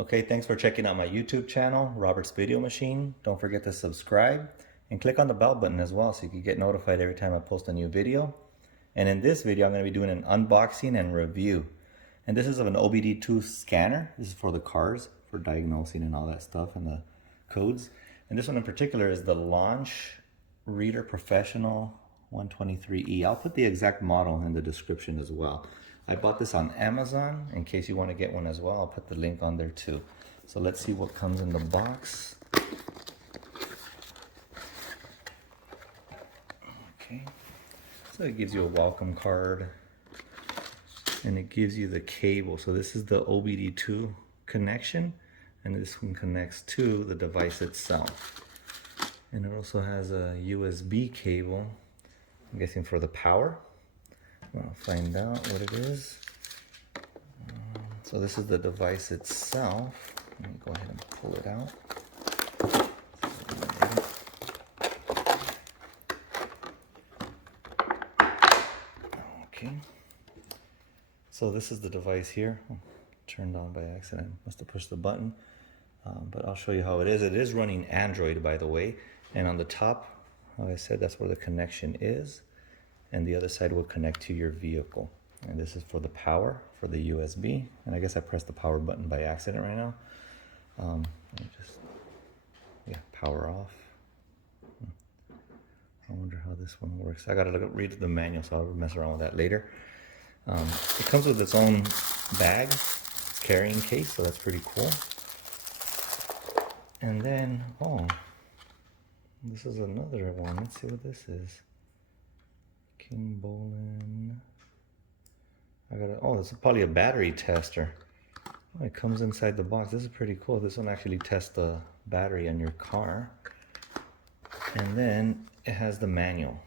Okay, thanks for checking out my YouTube channel, Robert's Video Machine. Don't forget to subscribe and click on the bell button as well so you can get notified every time I post a new video. And in this video, I'm going to be doing an unboxing and review. And this is of an OBD2 scanner. This is for the cars, for diagnosing and all that stuff and the codes. And this one in particular is the Launch Reader Professional 123E. I'll put the exact model in the description as well. I bought this on Amazon. In case you want to get one as well, I'll put the link on there too. So let's see what comes in the box. Okay, so it gives you a welcome card and it gives you the cable. So this is the OBD2 connection and this one connects to the device itself. And it also has a USB cable, I'm guessing for the power. I'll find out what it is. So this is the device itself. Let me go ahead and pull it out. Okay. So this is the device here. Turned on by accident. Must have pushed the button. But I'll show you how it is. It is running Android, by the way. And on the top, like I said, that's where the connection is. And the other side will connect to your vehicle. And this is for the power, for the USB. And I guess I pressed the power button by accident right now. Let me just, power off. I wonder how this one works. I gotta read the manual, so I'll mess around with that later. It comes with its own bag, carrying case, so that's pretty cool. And then, this is another one. Let's see what this is. King Bolin. This is probably a battery tester. Oh, it comes inside the box. This is pretty cool. This one actually tests the battery on your car. And then it has the manual.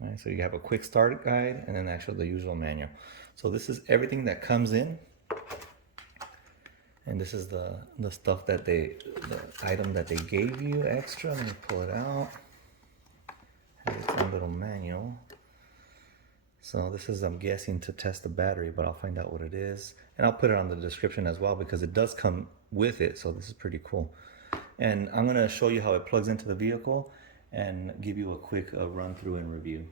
Right, so you have a quick start guide and then actually the usual manual. So this is everything that comes in. And this is the stuff that the item that they gave you extra. Let me pull it out. Has its own little manual. So this is, I'm guessing, to test the battery, but I'll find out what it is. And I'll put it on the description as well because it does come with it. So this is pretty cool. And I'm going to show you how it plugs into the vehicle and give you a quick run through and review.